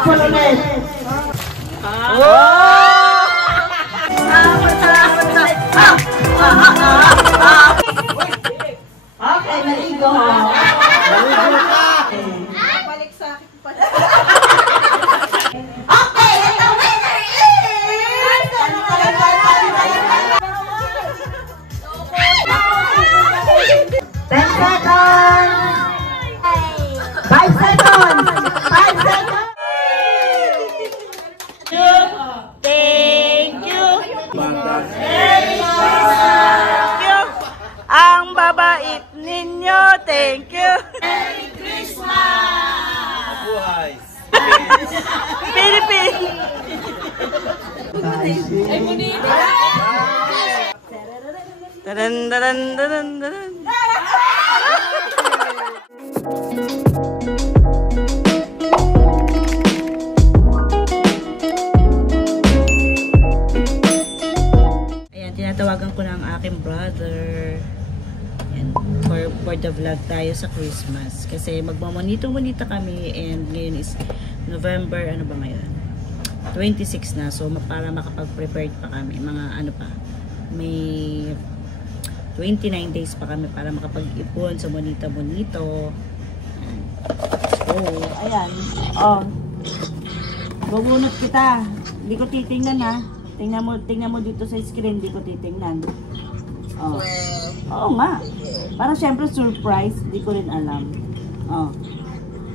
Apple ulit. Okay, maligo. Maligo ka. Balik sa akin pa. Okay, and the winner is... 10 seconds. 5 seconds. 5 seconds. Thank you. Thank you. Ang babait ninyo. Thank you. Merry Christmas. Buhay. Philippines. Ay, Monita. Dadan, dadan, dadan, dadan. Ayan, tinatawagan ko na ang aking brother. Ayan, for the vlog tayo sa Christmas. Kasi magmamonito-monita kami and ngayon is November, ano ba ngayon? 26 na. So, para makapag-prepared pa kami. Mga ano pa, may 29 days pa kami para makapag-ipon sa monita-monito. So, ayan. Oh. Bubunot kita. Hindi ko titingnan ha. Tingnan mo dito sa screen. Hindi ko titingnan. Oh. Oo nga. Para syempre surprise. Hindi ko rin alam. Oh.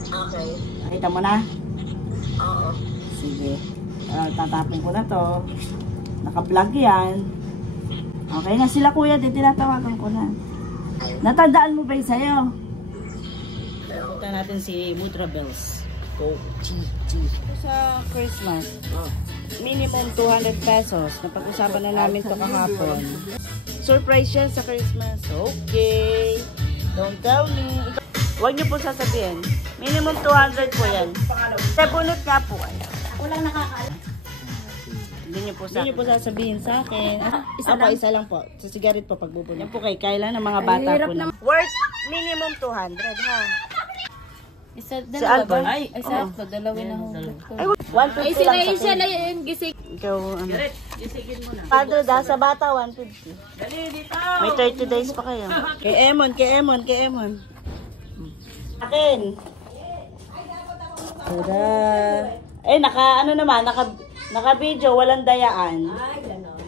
Okay. Nakita mo na? Oo. Sige. Tatapin ko na to. Naka-vlog yan. Okay na sila kuya. Tinatawagan ko na. Natandaan mo ba yung sa'yo? Punta natin si Mudra Bells. Go. Sa Christmas. Minimum 200 pesos. Napag-usapan na namin to kahapon. Surprise yan sa Christmas. Okay. Don't tell me. Huwag niyo po sasabihin. Minimum 200 po yan. Sa bunot nga po. Walang nakakaalam. Hindi niyo po sasabihin sa akin. Isa lang po. Sa sigaret po pagbubunot. Yan po kay Kyla ng mga bata po na. Worth minimum 200 ha. Isa, Si dalawa ba? Albert? Ay, sakto. Dalawin na hulog ko. Ay, 150 Ay, si lang Raisha sa na yung gising. ikaw, ano? Padre, sa bata, 150. May 30 days pa kayo. Kay Emon. Akin. Tada. Eh, naka video, walang dayaan. Ay, ganon.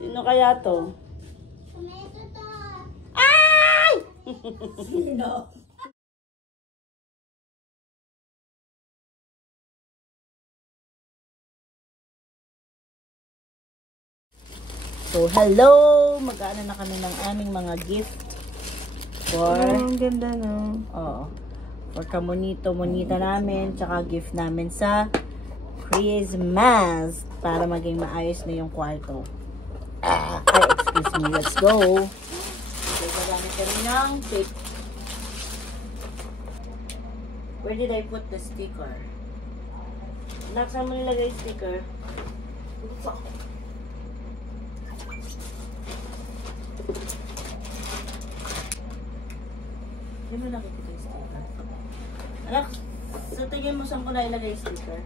Sino kaya to? Sino? So, hello! Mag-ano na kami ng aming mga gift. For... ang ganda, no? Oo. For kamonito-monita namin, tsaka gift namin sa Christmas. Para maging maayos na yung kwarto. Ay, excuse me. Let's go! So, gagamit kami ng tape. Where did I put the sticker? Saan mo nilagay yung sticker? Hindi mo nakikita yung sticker. Anak, sa tingin mo saan ko na ilagay yung sticker?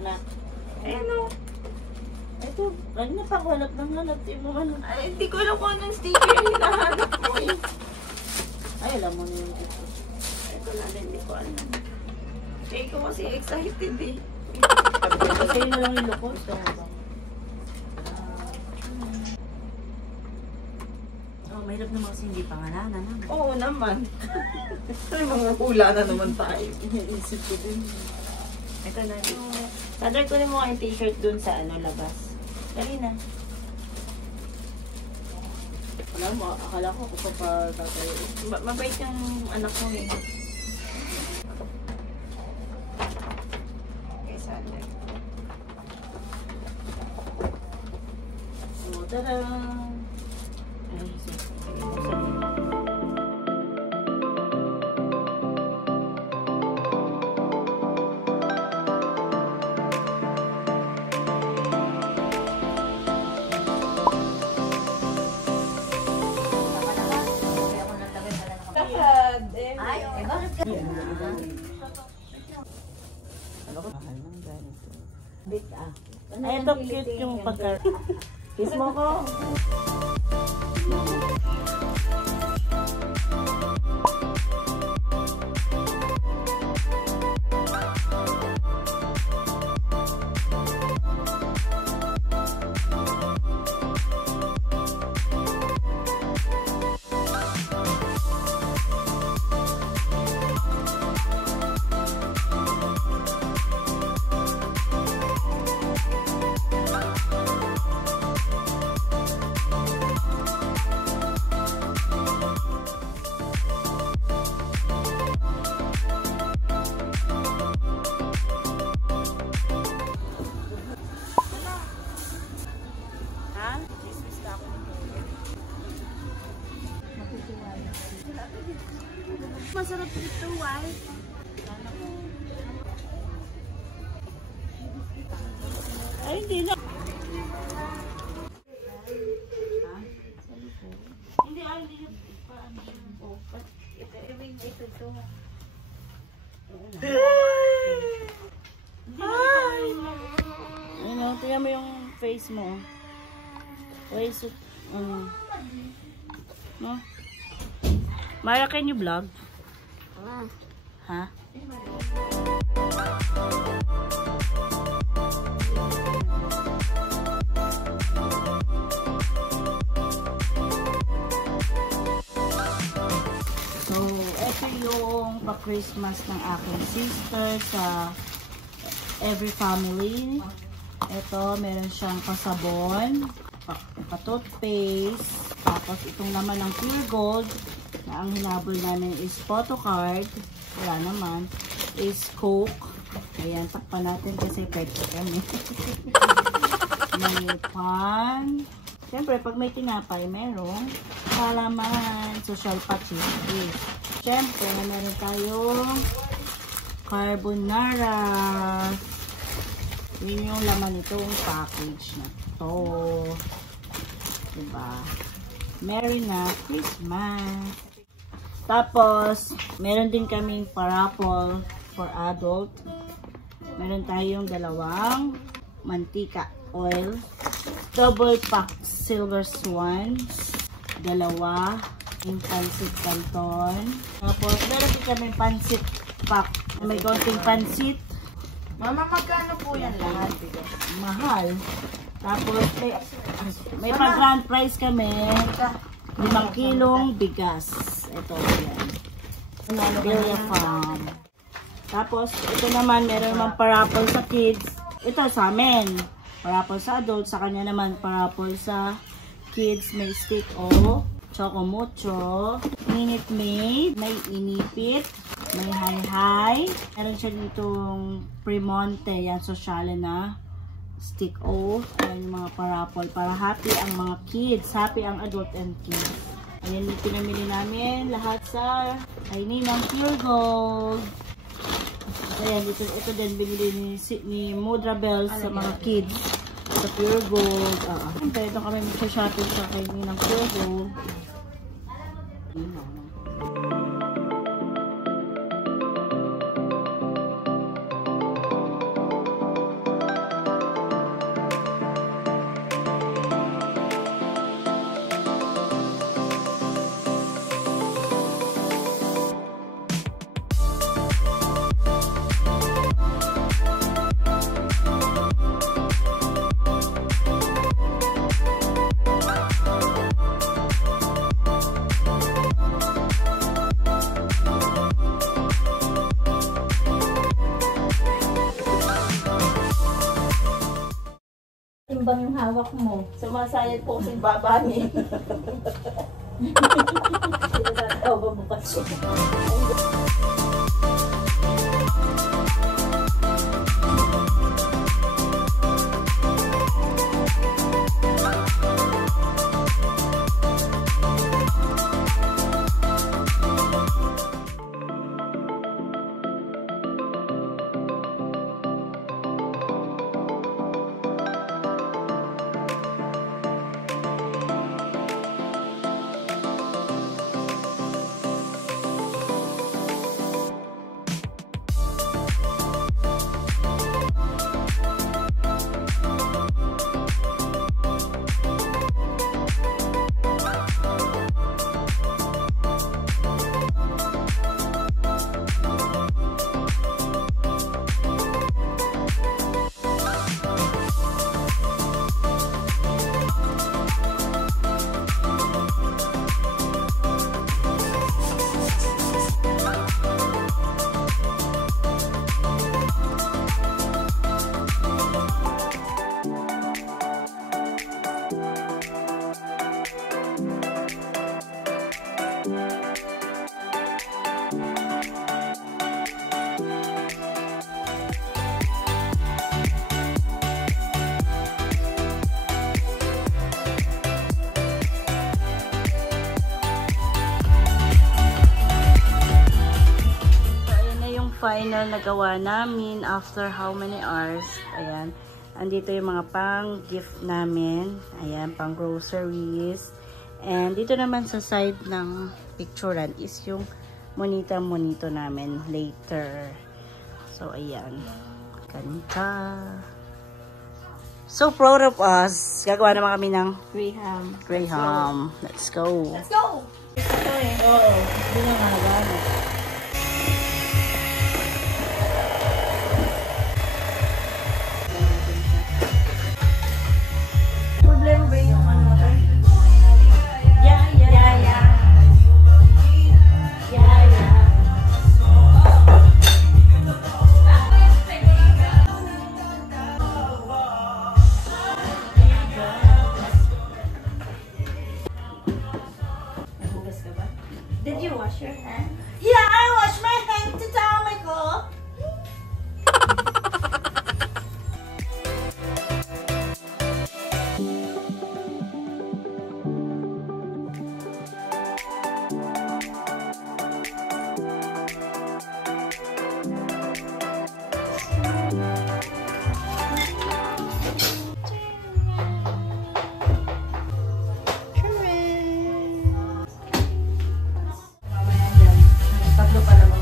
Anak. Ano? Ito, kanina pa ako hanap ng hanap. Tingin mo ano. Ay, hindi ko alam kung anong sticker yung hinahanap ko eh. Ay, alam mo na yung ito. Ito na din, hindi ko alam. Eh, ikaw kasi excited eh. Kasi yun na lang yung lukos. Ito mo ba? Mahirap naman kasi hindi pangalanan. Oo naman. Ay, mga hula na naman tayo. Iniisip ko din. Ito na. Sadar ko rin mo yung t-shirt dun sa labas. Dali na. Wala mo, akala ko kung pa tatayo. Mabait yung anak ko eh. Okay, sana. Oh, tada! Ay, sige. Bit Ay, ito cute yung pagka... Kiss mo ko. Masarap ito, why? Ay, hindi na. Hindi, hindi. Ito. Ano, tingnan mo yung face mo. Face, no? Maya, can you vlog? Ha? So, ito yung pa-Christmas ng aking sister sa Every Family. Ito, meron siyang pasabon, pa-toothpaste, tapos itong naman ng Pure Gold, na ang hinabol namin is photocard, wala naman, is Coke. Ayan, takpan natin kasi pwede kami. May pan. Siyempre, pag may tinapay, merong palaman, social pachistis. Siyempre, meron tayong carbonara. Yun yung laman nitong package na to. Diba? Merry na Christmas! Tapos, meron din kaming parapol for adult. Meron tayong dalawang mantika oil. Double pack silver swans. Dalawa. Yung pansit canton. Tapos, meron din kaming pansit pack. May konting pansit. Mama, magkano po yan lahat? Mahal. Tapos, may pa-grand prize kami. 5 kilong bigas. Ito, yan. Belia Farm. Tapos, ito naman, meron naman parapol sa kids. Ito sa amin. Parapol sa adults. Sa kanya naman, parapol sa kids. May stick o Choco Mucho. Minute Maid. May inipit. May hi-hi. Meron siya ditong Premonte. Yan, sosyale na stick o. Ayan yung mga parapol. Para happy ang mga kids. Happy ang adult and kids. Ayan yung pinamili namin. Lahat sa kainin ng Pure Gold. Ayan, ito din binili ni Mudra Bells sa mga kids. Sa Pure Gold. Siyempre, ito kami mag-shopping sa kainin ng Pure Gold. Timbang yung hawak mo. Sumasayad po si baba ni. Sinasataw ba bukas ko? final na gawa namin after how many hours. Ayan. Andito yung mga pang-gift namin. Ayan, pang-groceries. And dito naman sa side ng picturean is yung monita-monito namin later. So, ayan. Ganda. So proud of us. Gagawa naman kami ng Graham. Let's go. Let's go! Oo. Hindi na nga nagano. Problema ba yung ano natin? Yeah. Did you wash your hands? Yeah, I wash my hands to tell Michael. Tatlo pa naman.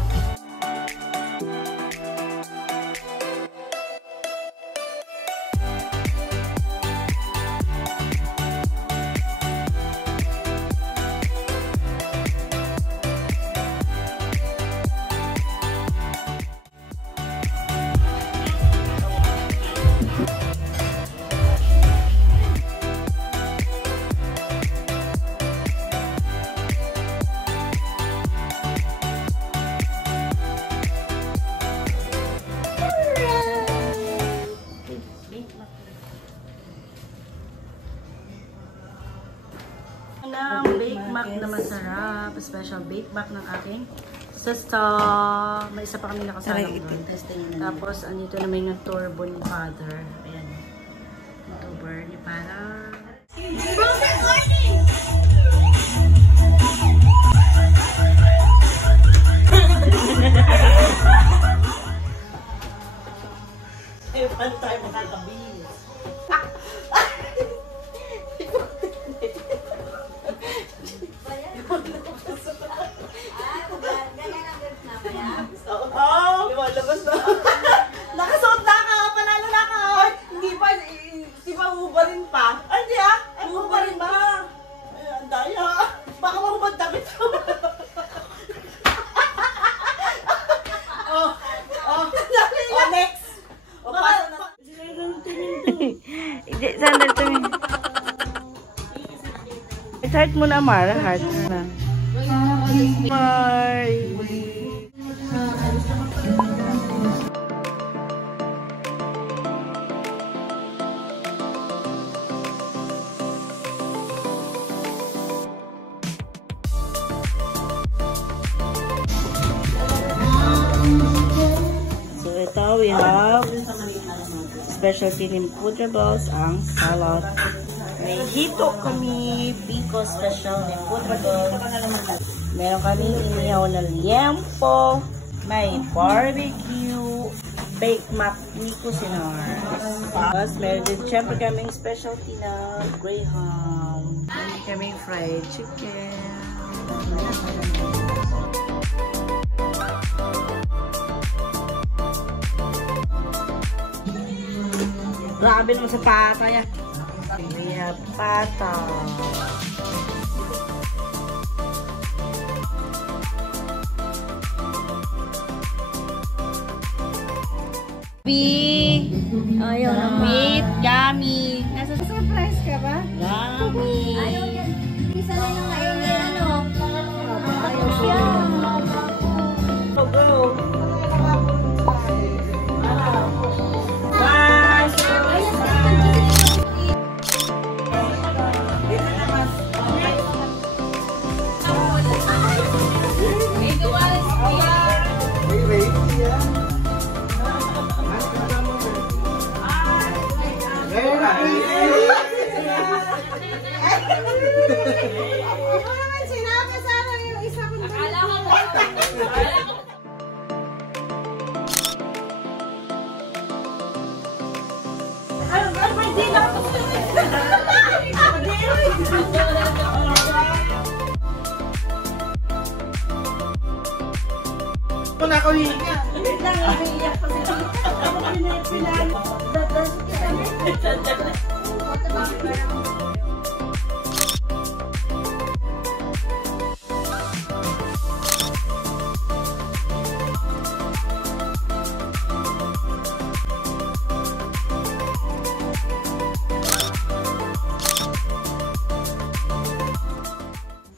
Ng Bake Mac na masarap. Special Bake Mac ng aking sister. May isa pa kami nakasalang doon. Tapos, andito naman yung turbo ni Father. Ayan. Yung turbo ni Father. Eh, paano tayo makakabihis? Oo! Lumalabas na. Nakasuot na ka! Panalo na ka! Ay, hindi pa. Di ba hubarin pa? Ay, di ah! Hubarin pa! Ay, ang daya. Baka mahubad damit ko. Next! O, pasa na. Sandal to me. Heart mo na, Mara. Heart mo na. Bye! So ito, we have specialty ni Putrables, ang salad. May hito kami, Biko special ni Putrables. Meron kami inihaw na liempo. May barbecue, Bake Mac ni Cuisinart. Tapos meron din syempre kaming specialty na Graham. Meron kaming fried chicken. Grabe naman sa pata yan. We have pata. Ayaw na meat. Yummy. Nasa surprise ka ba? Yummy. Ayaw yan. Isa na yung ayaw niya, ano? Ayaw siya. Go, go. Bye. uwi niya. Wait lang, umiiyak pa sila. Ako pinapilan. Dadas kita.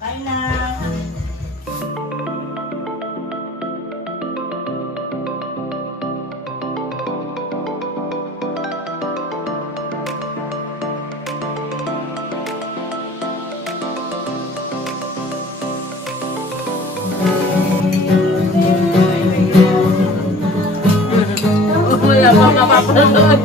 Kain na. Wala pa mapapanood.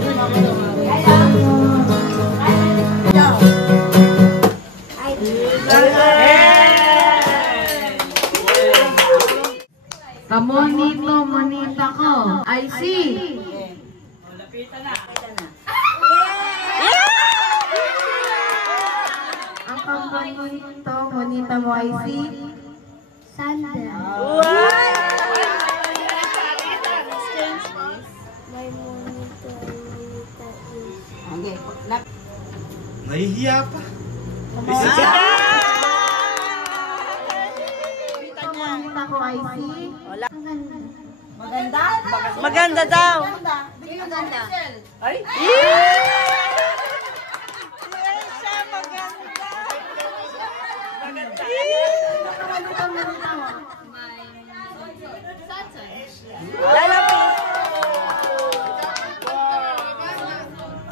Kamonito, monita ko. I see. Ang kamonito, monita mo, I see. Sandal. My monitor, monita is... Nahihiya pa. Monita ko, I see. Maganda? Maganda daw. Maganda. Ay!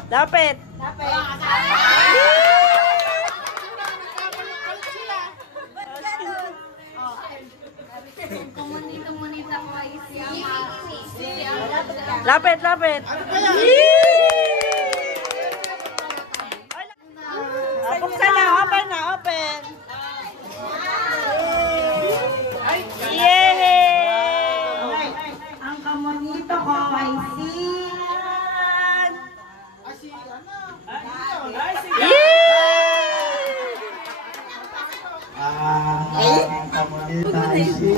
Lapit. Lapit, lapit. Buksan na, open na, open. Yay! Ang kamonito ko, I see. Kamonita, I see.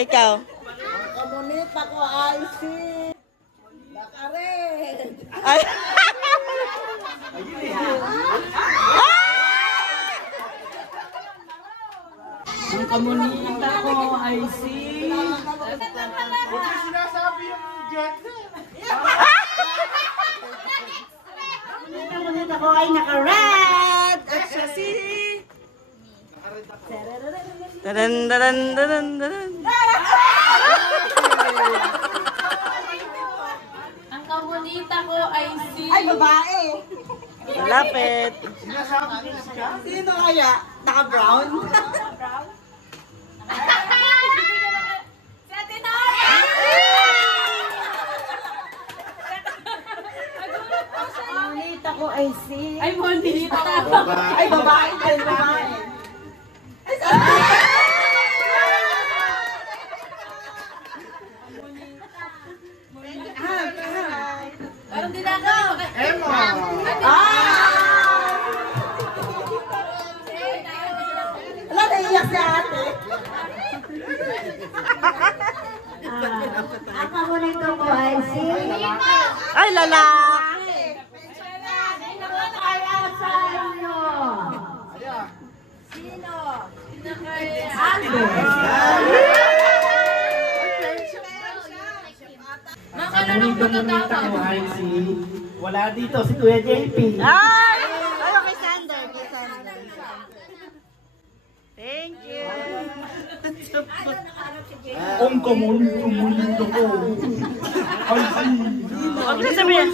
Ikaw. Kamunita ko, I see. Bakaret. Ay. Ang kamunita ko, I see. Huwag yung sinasabi yung jet. Kamunita ko ay naka-red. At siya si... Dadan, dadan, dadan, dadan. Ang kamonita ko ay si... Ay, babae. Malapit. Sinasabi ko siya. Sino kaya? Naka-brown? Si Ate Nora! Kamunita ko, I see. Ay, monita. Ay, babae din, babae. Parang din ako. Emma! Wala, naiiyak si ate. Ang kamonito ko, I see. Ay, lalaki. Kaya sa inyo. Sino? Kamonita ko, I see. Wala dito si Kuya JP. Ay! Ano kay Sander? Kay Sander. Thank you. Ang kamonito ko. I see. Huwag na sabihin.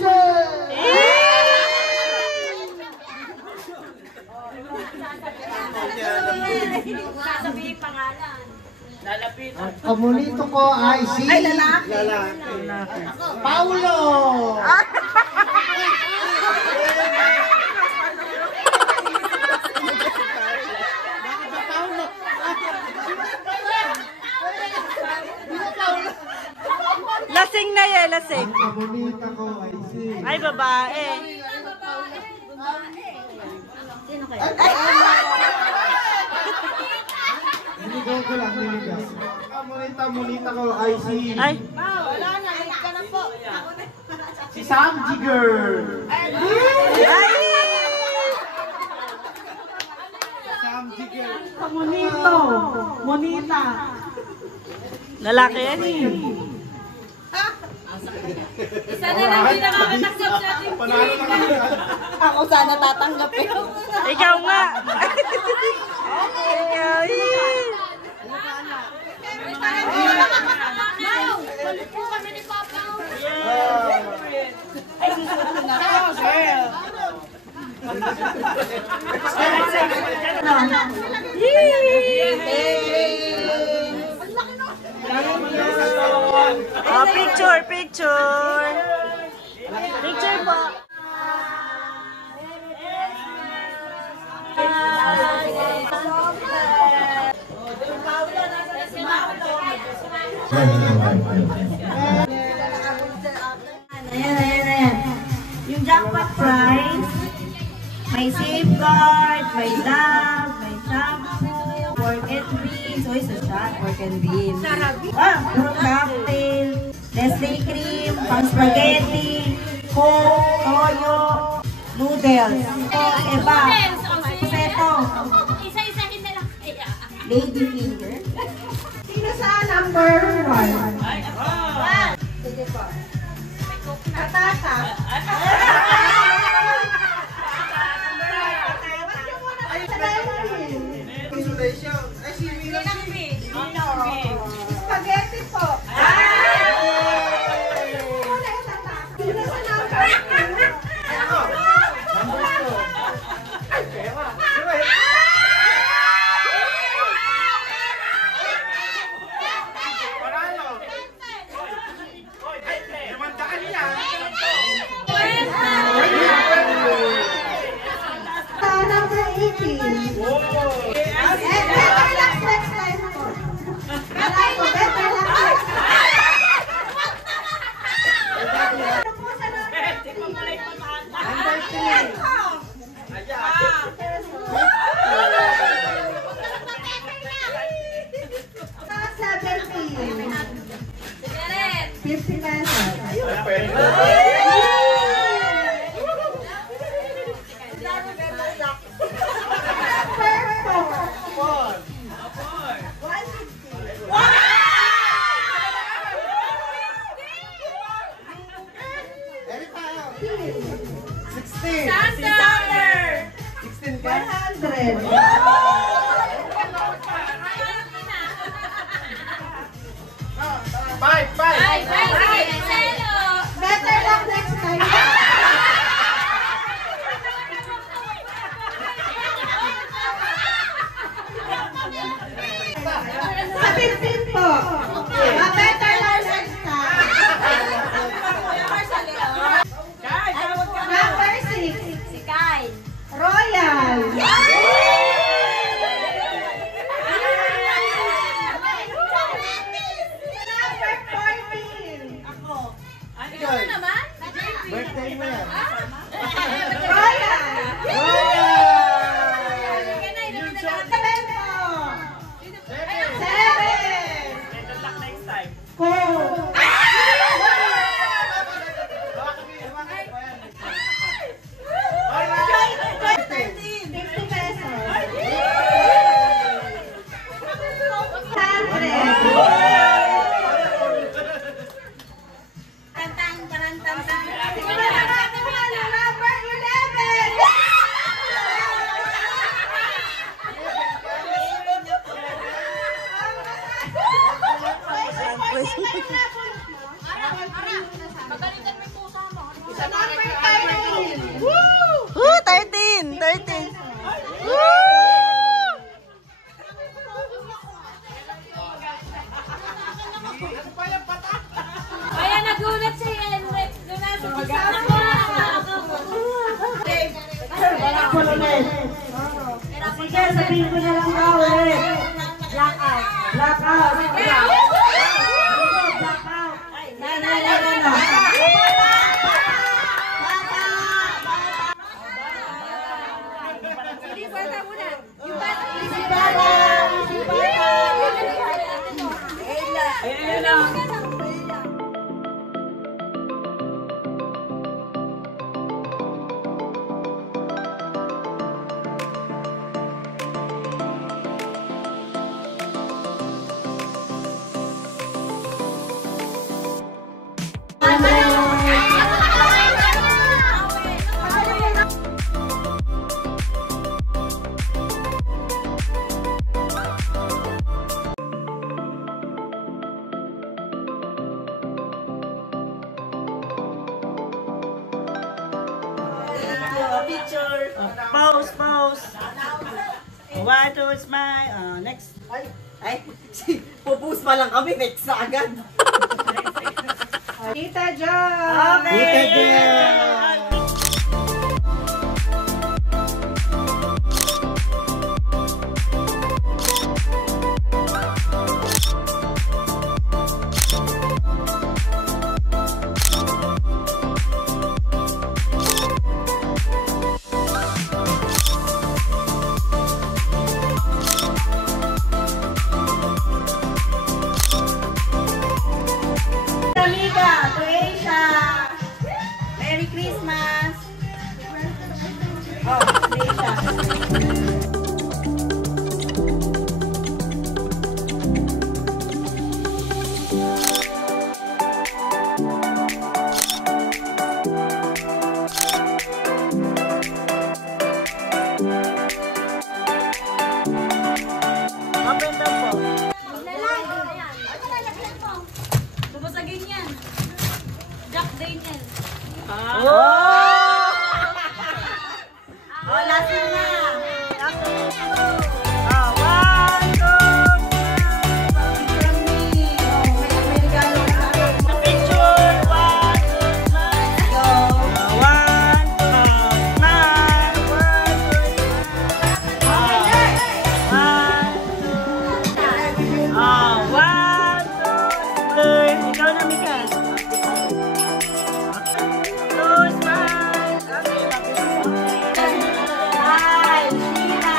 Sasabihin pangalan. Kamonito ko, I see. Ay, lalaki. Lalaki. Paulo! Lasing na yan. lasing. Ang bonita ko ay si... Ay, babae. Sino kaya? Niligaw ko lang, niligaw. Ang bonita ko ay si... Ay. Wala na, late ka na po. Si Sam Jigger! Ay! Sam Jigger! Monito. Monita. Lalaki? Isa na lang din nakakatakot sa ating Panalo na kami. Ako sana tatanggapin. Ikaw nga. Ikaw. Balik po kami ni Papa. Ay, susunod ko na. Oh, picture, picture. Picture po. Ayan. Yung jackpot prize, may safeguard, may dab, may shampoo, pork and beans. O, isa siya, pork and beans. Puro cocktail, Nestle cream, pang spaghetti, coke, toyo, noodles. Eba, seto, Isa-isahin na lang kaya. lady finger. Sino sa number 1? Sige po. Katata. Spaghetti po. Sino sa number 18. Better luck next time po. Better luck. Ano po sa number 50 pesos. Sander! 100. Bye, bye, Better luck next time. Sa 15 po. Better luck next time. Number 6. Si Kai. Royal. Number 14. Ikaw naman? Birthday mo yan. Royal. Woo! 13! 13! Woo! Kaya nagulat si Henrik. Doon nasa kasama ko. Wala ko ulit. Sige, sabihin ko na lang daw ulit. Blackout. Blackout. Blackout. Na. Ayun na. Picture. Pause, pause. 1, 2, smile. Next. Ay, pupus pa lang kami, next na agad. Tita Jo! Okay. Tita Jen. Amiga, Croatia. Merry Christmas. Oh, Croatia. Open daw po. Bubasagin yan. Jack Daniel. Oh! Oh, last one na. Last one. Oh, 1, 2, May regalo na. picture. 1, 2, smile. Go. 1, 2, smile. 1, 2, 1, 2. Oh, 1, 2, ikaw na, Mika. 2, smile. Hi, Sheila.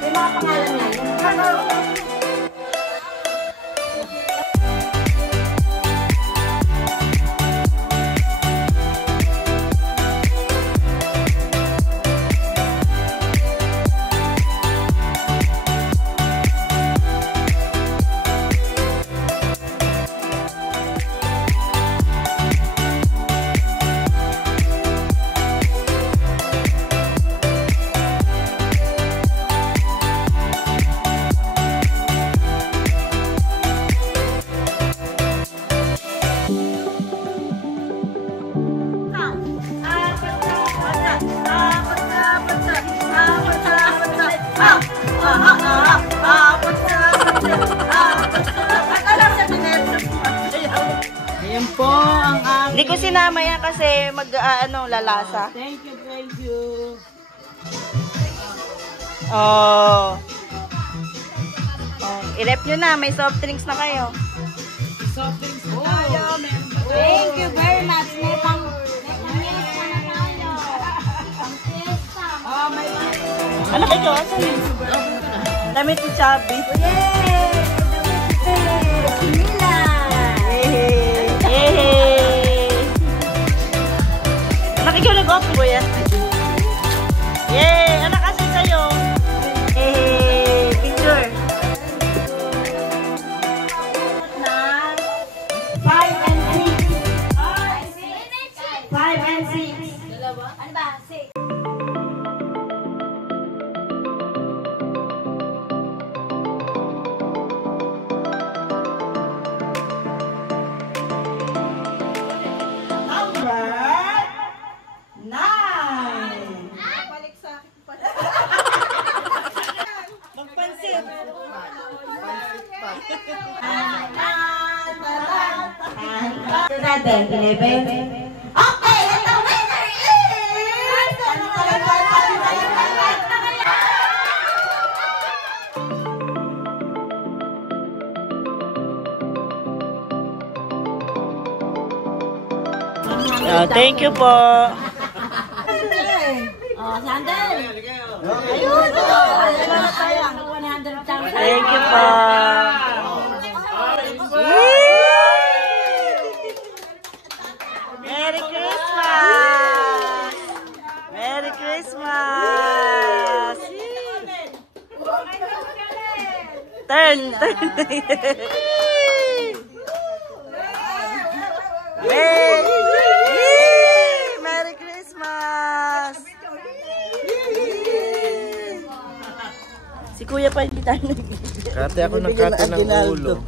May mga pangalan nga yun. Ayan po ang aming... Hindi ko sinama yan kasi lalasa. Thank you, thank you. Oh. Oh, i-rep nyo na, may soft drinks na kayo. Soft drinks po tayo. Thank you very much. May pang-fiesta na tayo. Pang-fiesta. Ano kayo? Asan yun? Damit ni Chubby. Yay! Mila! Yay! Anak, ikaw nag-open ko yan. Yay! Anak, kasi sa'yo. Yay! Picture. 5 and 6. 5 and 6. Dalawa? Ano ba? Six. Magpansin. Ito natin, 11. Okay, ito winner Thank you po. Oh, sandal. Ayun. Ayun. 100,000. Thank you po. Turn. Merry Christmas! Si Kuya pa hindi tayo nag-video. Kati ako ng kati ng ulo.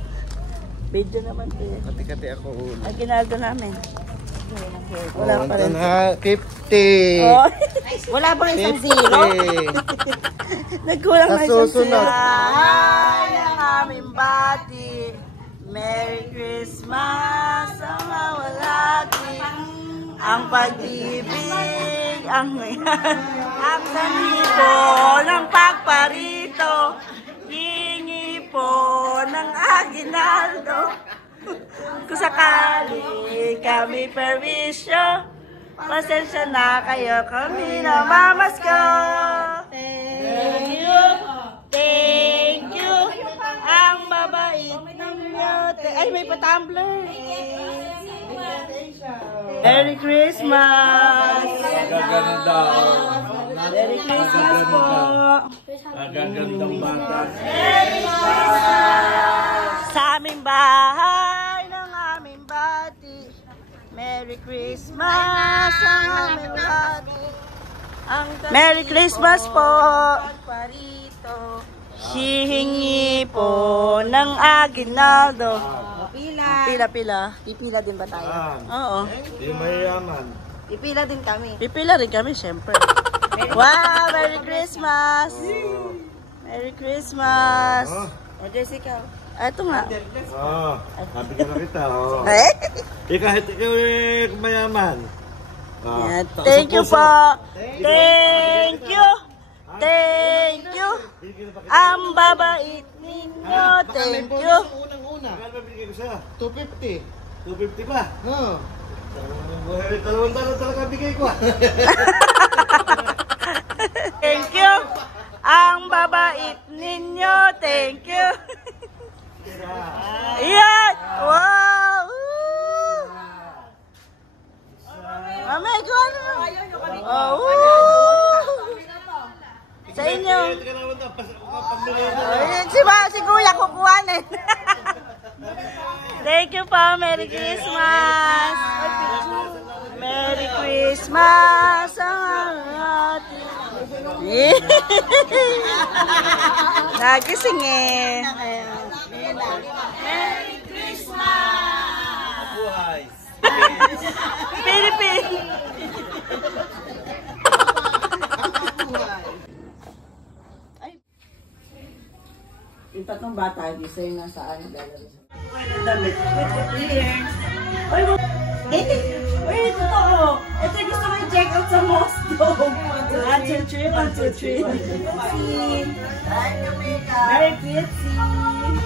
Video naman Kuya. Kati-kati ako ulo. Ang ginaldo namin. Wala pa rin. 50. Oh. Wala bang isang zero? Nagkulang na isang zero. Ay, ang aming bati. Merry Christmas ang mawalati. Ang pag-ibig, ang sanito ng pagparito. Hingi po ng aginaldo. Kung sakali kami perwisyo, pasensya na kayo, kami na mamasko. Thank you, thank you. Ang babait ninyo. Ay, may pa-tumbler. Merry Christmas! Gaganda. Merry Christmas po! Gagandang bata. Sa aming bahay ng aming bati, Merry Christmas ang aming bati. Merry Christmas po! Hihingi po ng aginaldo. Pila. Pipila din ba tayo? Oo. Di mayayaman. Pipila din kami. Pipila rin kami, syempre. Wow! Merry Christmas! Merry Christmas! O, Jessica. Ito nga. Sabi ka na kita. Kahit ikaw mayaman. Yeah, thank you po. Thank you. Thank you. Ang babait ninyo. Thank you. Unang-una. Kaya ba binigay ko siya? 250. 250 pa? Oo. Dalawang talaga bigay ko. Thank you. Ang babait ninyo. Thank you. Yan. Wow. Mamay ko ano? Oh. Sa inyo. Si Kuya kukuhanin. Thank you po. Merry Christmas. Merry Christmas ang ating. Nagising eh. Merry Christmas. Buhay. Pilipin. Yung tatlong bata, hindi sa'yo na saan lalabas. Damit. Wait, totoo. Ito gusto mo i-check out sa Moscow. 1, 2, 3, 1, 2, 3. Merry Christmas.